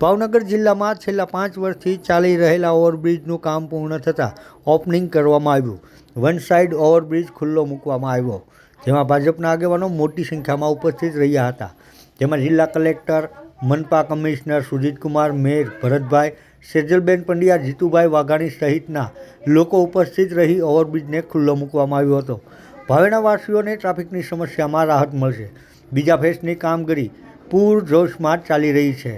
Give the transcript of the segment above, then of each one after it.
ભાવનગર જિલ્લામાં છેલ્લા પાંચ વર્ષથી ચાલી રહેલા ઓવરબ્રિજનું કામ પૂર્ણ થતાં ઓપનિંગ કરવામાં આવ્યું. વન સાઇડ ઓવરબ્રિજ ખુલ્લો મૂકવામાં આવ્યો, જેમાં ભાજપના આગેવાનો મોટી સંખ્યામાં ઉપસ્થિત રહ્યા હતા. જેમાં જિલ્લા કલેક્ટર, મનપા કમિશનર સુજીતકુમાર મેર ભરતભાઈ, સેજલબેન પંડ્યા, જીતુભાઈ વાઘાણી સહિતના લોકો ઉપસ્થિત રહી ઓવરબ્રિજને ખુલ્લો મૂકવામાં આવ્યો હતો. ભાવેણાવાસીઓને ટ્રાફિકની સમસ્યામાં રાહત મળશે. બીજા ફેસની કામગીરી પૂર જોશમાં ચાલી રહી છે.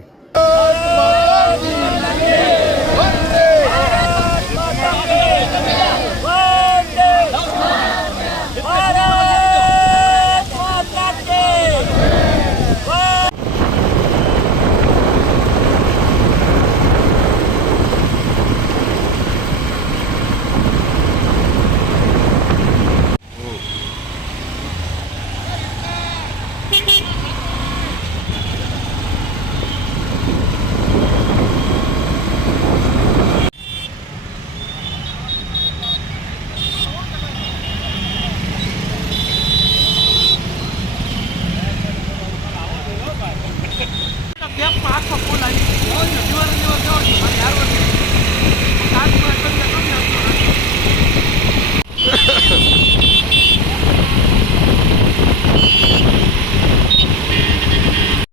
他过来，我呢？